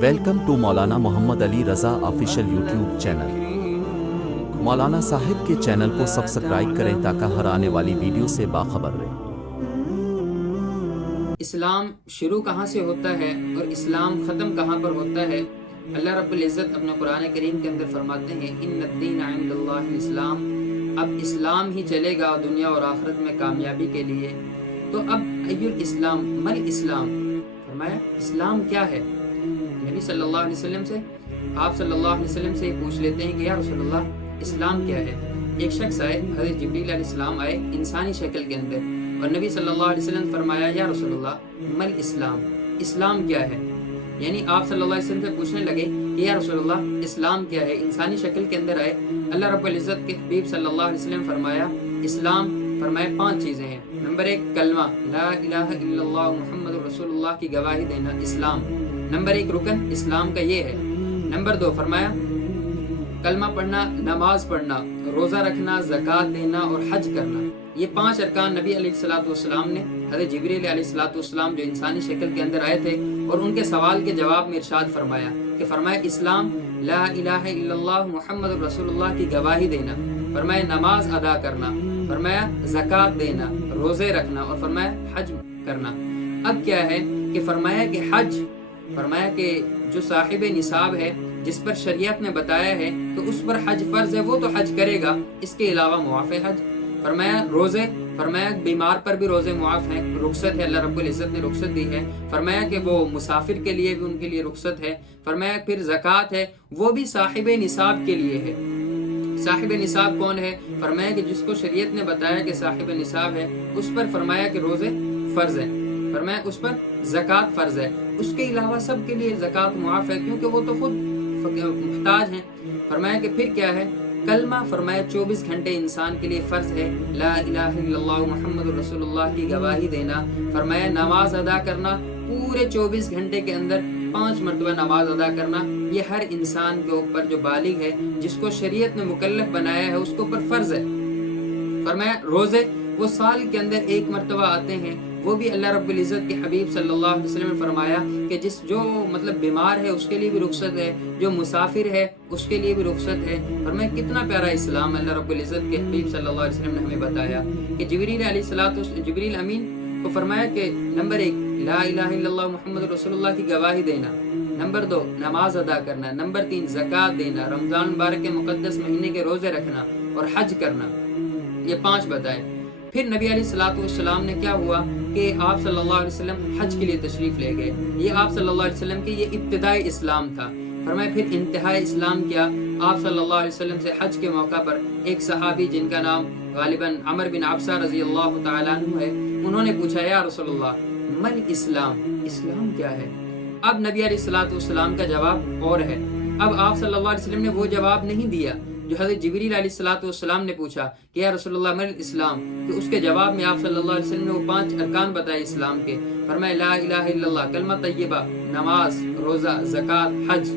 Welcome to Maulana Muhammad Ali Raza official YouTube channel. مولانا صاحب کے channel کو سبسکرائب کریں تاکہ ہر آنے والی ویڈیو سے باخبر رہیں۔ اسلام شروع کہاں سے ہوتا ہے اور اسلام ختم کہاں پر ہوتا ہے؟ اللہ رب العزت اپنے قرآن کریم کے اندر فرماتے ہیں ان الدین عند اللہ الاسلام، اب اسلام ہی چلے گا دنیا اور آخرت میں کامیابی کے لیے۔ تو اب ای الاسلام مل اسلام، فرمایا اسلام کیا ہے؟ نبی صلی اللہ علیہ وسلم سے آپ صلی اللہ علیہ وسلم سے پوچھ لیتے ہیں کہ یا رسول اللہ اسلام کیا ہے؟ ایک شخص آئے، حضرت جبریل علیہ السلام آئے انسانی شکل کے اندر، اور نبی صلی اللہ علیہ وسلم فرمایا یا رسول اللہ مل اسلام، اسلام کیا ہے؟ یعنی آپ صلی اللہ علیہ وسلم سے پوچھنے لگے کہ یا رسول اللہ اسلام کیا ہے؟ انسانی شکل کے اندر آئے، اللہ رب العزت کے حبیب صلی اللہ علیہ وسلم فرمایا اسلام، فرمایا 5 چیزیں ہیں۔ نمبر 1 کلمہ لا الہ الا اللہ محمد رسول اللہ کی گواہی دینا، اسلام نمبر 1 رکن اسلام کا یہ ہے۔ نمبر 2 فرمایا کلمہ پڑھنا، نماز پڑھنا، روزہ رکھنا، زکوٰۃ دینا اور حج کرنا، یہ 5 ارکان نبی علیہ الصلوۃ والسلام نے حضرت جبریل علیہ الصلوۃ والسلام جو انسانی شکل کے اندر آئے تھے اور ان کے سوال کے جواب میں ارشاد فرمایا کہ فرمایا اسلام لا الہ الا اللہ محمد رسول اللہ کی گواہی دینا، فرمایا نماز ادا کرنا، فرمایا زکوٰۃ دینا، روزے رکھنا اور فرمایا حج کرنا۔ اب کیا ہے کہ فرمایا کہ حج، فرمایا کہ جو صاحب نصاب ہے جس پر شریعت نے بتایا ہے تو اس پر حج فرض ہے، وہ تو حج کرے گا، اس کے علاوہ معاف ہے حج۔ فرمایا روزے، فرمایا بیمار پر بھی روزے معاف ہیں، رخصت ہے، اللہ رب العزت نے رخصت دی ہے۔ فرمایا کہ وہ مسافر کے لیے بھی ان کے لیے رخصت ہے۔ فرمایا پھر زکوٰۃ ہے، وہ بھی صاحب نصاب کے لیے ہے۔ صاحب نصاب کون ہے؟ فرمایا کہ جس کو شریعت نے بتایا کہ صاحب نصاب ہے اس پر فرمایا کہ روزے فرض ہیں، فرمایا اس پر زکوٰۃ فرض ہے، اس کے علاوہ سب کے لیے زکوٰۃ معاف ہے کیونکہ وہ تو خود محتاج ہیں۔ فرمایا کہ پھر کیا ہے؟ کلمہ، فرمایا 24 گھنٹے انسان کے لیے فرض ہے، لا الہ الا اللہ محمد رسول اللہ کی گواہی دینا، فرمایا نماز ادا کرنا، پورے 24 گھنٹے کے اندر 5 مرتبہ نماز ادا کرنا، یہ ہر انسان کے اوپر جو بالغ ہے جس کو شریعت نے مکلف بنایا ہے اس کے اوپر فرض ہے۔ فرمایا روزے، وہ سال کے اندر 1 مرتبہ آتے ہیں، وہ بھی اللہ رب العزت کے حبیب صلی اللہ علیہ وسلم نے فرمایا کہ جو بیمار ہے اس کے لیے بھی رخصت ہے، جو مسافر ہے اس کے لیے بھی رخصت ہے۔ فرمایا کتنا پیارا اسلام اللہ رب العزت کے حبیب صلی اللہ علیہ وسلم نے ہمیں بتایا کہ جبریل امین کو فرمایا کہ نمبر 1 لا الہ الا اللہ محمد رسول اللہ کی گواہی دینا، نمبر 2 نماز ادا کرنا، نمبر 3 زکوٰۃ دینا، رمضان مبارک کے مقدس مہینے کے روزے رکھنا اور حج کرنا، یہ 5 بتائے۔ پھر نبی علیہ الصلوۃ والسلام نے کیا ہوا کہ آپ صلی اللہ علیہ وسلم حج کے لیے تشریف لے گئے، یہ آپ صلی اللہ علیہ وسلم کے یہ ابتدائی اسلام تھا۔ فرمایا پھر انتہائی اسلام کیا؟ آپ صلی اللہ علیہ وسلم سے حج کے موقع پر ایک صحابی جن کا نام غالباً عمر بن عبسہ رضی اللہ تعالیٰ عنہ ہے، انہوں نے پوچھا یا رسول اللہ مل اسلام، اسلام کیا ہے؟ اب نبی علیہ الصلوۃ والسلام کا جواب اور ہے۔ اب آپ صلی اللہ علیہ وسلم نے وہ جواب نہیں دیا جو حضرت جبریل علیہ الصلوۃ والسلام نے پوچھا کہ یا رسول اللہ مل اسلام، کہ اس کے جواب میں آپ صلی اللہ علیہ وسلم نے وہ 5 ارکان بتائے اسلام کے۔ فرمایا لا الہ الا اللہ، کلمہ طیبہ، نماز، روزہ، زکوٰۃ، حج۔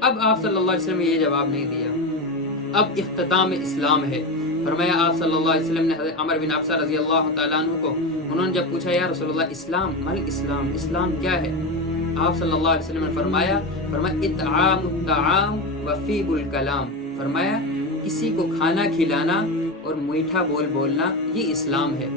اب آپ صلی اللہ علیہ وسلم نے یہ جواب نہیں دیا۔ اب اختتام اسلام ہے۔ فرمایا آپ صلی اللہ علیہ وسلم نے حضرت عمر بن عبسہ رضی اللہ تعالیٰ عنہ کو، انہوں نے جب پوچھا یا رسول اللہ اسلام مل اسلام، اسلام کیا ہے؟ آپ صلی اللہ علیہ وسلم نے فرمایا اطعام الطعام وفیب الکلام، فرمایا کسی کو کھانا کھلانا اور میٹھا بول بولنا، یہ اسلام ہے۔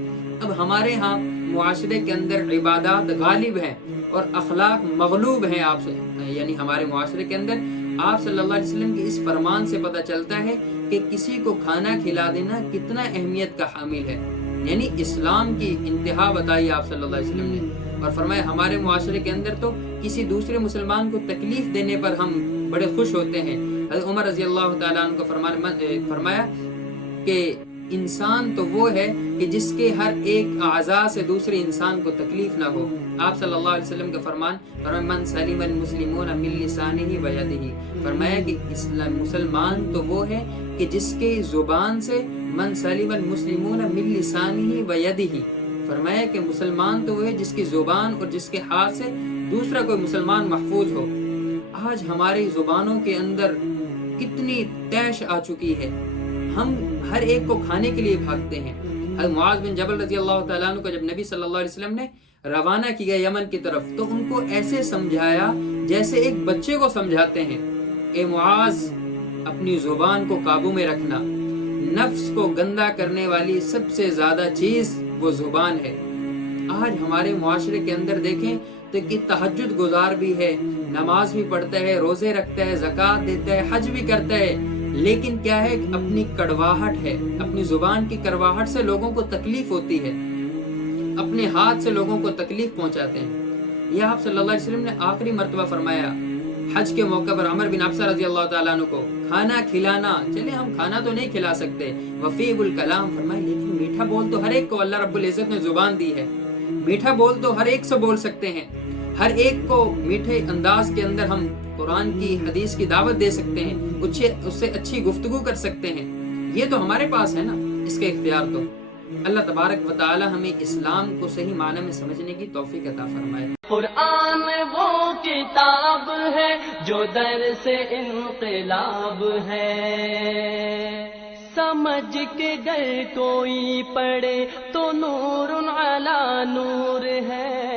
اب ہمارے ہاں معاشرے کے اندر عبادات غالب ہیں اور اخلاق مغلوب ہیں، آپ سے یعنی ہمارے معاشرے کے اندر آپ صلی اللہ علیہ وسلم کے اس فرمان سے پتہ چلتا ہے کہ کسی کو کھانا کھلا دینا کتنا اہمیت کا حامل ہے، یعنی اسلام کی انتہا بتائی آپ صلی اللہ علیہ وسلم نے۔ اور فرمایا ہمارے معاشرے کے اندر تو کسی دوسرے مسلمان کو تکلیف دینے پر ہم بڑے خوش ہوتے ہیں۔ حضرت عمر رضی اللہ تعالیٰ عنہ کو فرمایا کہ انسان تو وہ ہے کہ جس کے ہر ایک اعضاء سے دوسرے انسان کو تکلیف نہ ہو۔ آپ صلی اللہ علیہ وسلم کا فرمان من سلم المسلمون من لسانہ و یدہ، فرمایا کہ مسلمان تو وہ ہے کہ جس کے زبان سے من سلم المسلمون من لسانہ و یدہ، فرمایا کہ مسلمان تو وہ ہے جس کی زبان اور جس کے ہاتھ سے دوسرا کوئی مسلمان محفوظ ہو۔ آج ہماری زبانوں کے اندر کتنی تیش آ چکی ہے، ہم ہر ایک کو کھانے کے لیے بھاگتے ہیں۔ حضرت معاذ بن جبل رضی اللہ تعالیٰ عنہ کو جب نبی صلی اللہ علیہ وسلم نے روانہ کیا یمن کی طرف تو ان کو ایسے سمجھایا جیسے ایک بچے کو سمجھاتے ہیں، اے معاذ اپنی زبان کو قابو میں رکھنا، نفس کو گندا کرنے والی سب سے زیادہ چیز وہ زبان ہے۔ آج ہمارے معاشرے کے اندر دیکھیں تو کہ تہجد گزار بھی ہے، نماز بھی پڑھتا ہے، روزے رکھتا ہے، زکوٰۃ دیتا ہے، حج بھی کرتا ہے، لیکن کیا ہے، اپنی کڑواہٹ ہے، اپنی زبان کی کڑواہٹ سے لوگوں کو تکلیف ہوتی ہے، اپنے ہاتھ سے لوگوں کو تکلیف پہنچاتے ہیں۔ یہ آپ صلی اللہ علیہ وسلم نے آخری مرتبہ فرمایا حج کے موقع پر عمر بن ابسہ رضی اللہ تعالیٰ عنہ کو، کھانا کھلانا، چلے ہم کھانا تو نہیں کھلا سکتے، وفیب الکلام فرمائے، لیکن میٹھا بول تو ہر ایک کو اللہ رب العزت نے زبان دی ہے، میٹھا بول تو ہر ایک سے بول سکتے ہیں، ہر ایک کو میٹھے انداز کے اندر ہم قرآن کی حدیث کی دعوت دے سکتے ہیں، اس سے اچھی گفتگو کر سکتے ہیں، یہ تو ہمارے پاس ہے نا اس کے اختیار تو۔ اللہ تبارک و تعالی ہمیں اسلام کو صحیح معنی میں سمجھنے کی توفیق عطا فرمائے۔ قرآن وہ کتاب ہے جو در سے انقلاب ہے، سمجھ کے گر کوئی پڑھے تو نور علی نور ہے۔